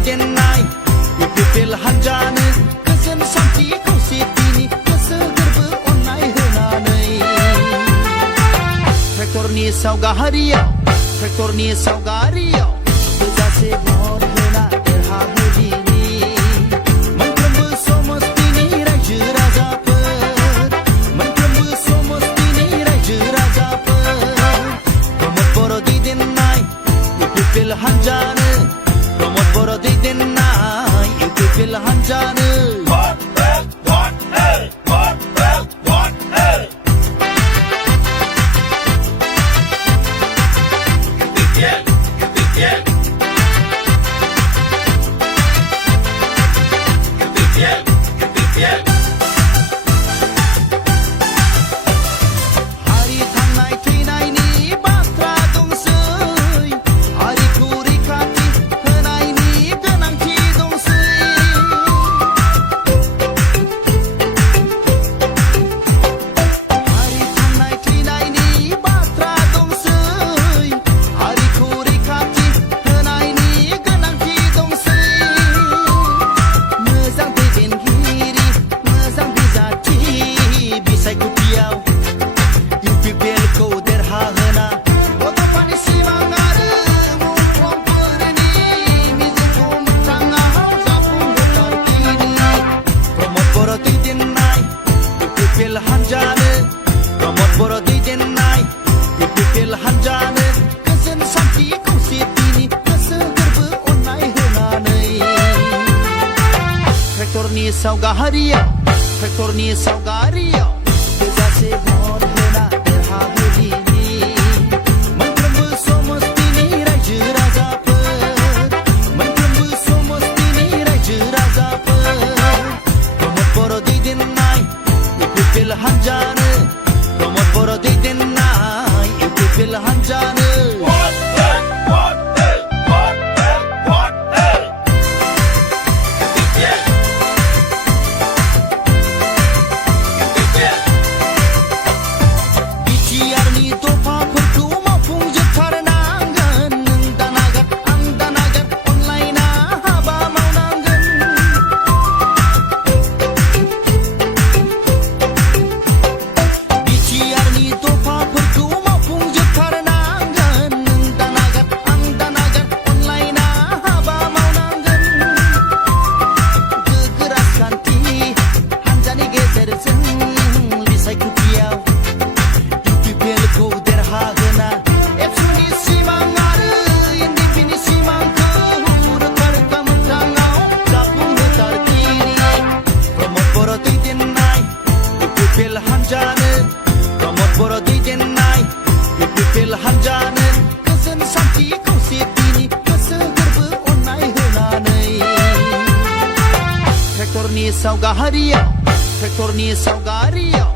दैदेननाय इउपिपिएल हान्जानो गोजोन सान्थि खौसेथिनि गोसो गोरबो अननाय होनानै ट्रेक्टरनि सावगारियाव थोजासे भट होना देरहाहोदिनि मोनफ्रोमबो समस्तिनि रायजो राजाफोर प्रमोद बर' दैदेननाय इउपिपिएल हान्जानो प्रमोद बर' दैदेननाय इउपिपिएल हान्जानो प्रमोद बर' दैदेननाय इउपिपिएल हान्जानो गोजोन सान्थि खौसेथिनि गोसो गोरबो अननाय होनानै ट्रेक्टरनि सावगारियाव थोजासे भट होना देरहाहोदिनि मोनफ्रोमबो समस्तिनि रायजो राजाफोर प्रमोद बर' दैदेननाय इउपिपिएल हान्जानो प्रमोद बर' दैदेननाय इउपिपिएल हान्जानो बिटिआरनि दफाफोरखौ मावफुंजोबथारनांगोन नों दानागार आं दानागार अनलायना हाबा मावनांगोन बिटिआरनि दफाफोरखौ मावफुंजोबथारनांगोन नों दानागार आं दानागार अनलायना हाबा मावनांगोन गोग्गो राजखान्थि हान्जानि गेजेरजों बिसायख'थियाव इउपिपिएलखौ देरहाहोना एबसुनि सिमां आरो एनडिपिनि सिमांखौ रोखा रोखा मोगथाङाव जाफुंहोथारदिनि प्रमोद बर' दैदेननाय इउपिपिएल हान्जानो प्रमोद बर' दैदेननाय इउपिपिएल हान्जानो गोजोन सान्थि खौसेथिनि गोसो गोरबो अननाय होनानै ट्रेक्टरनि सावगारियाव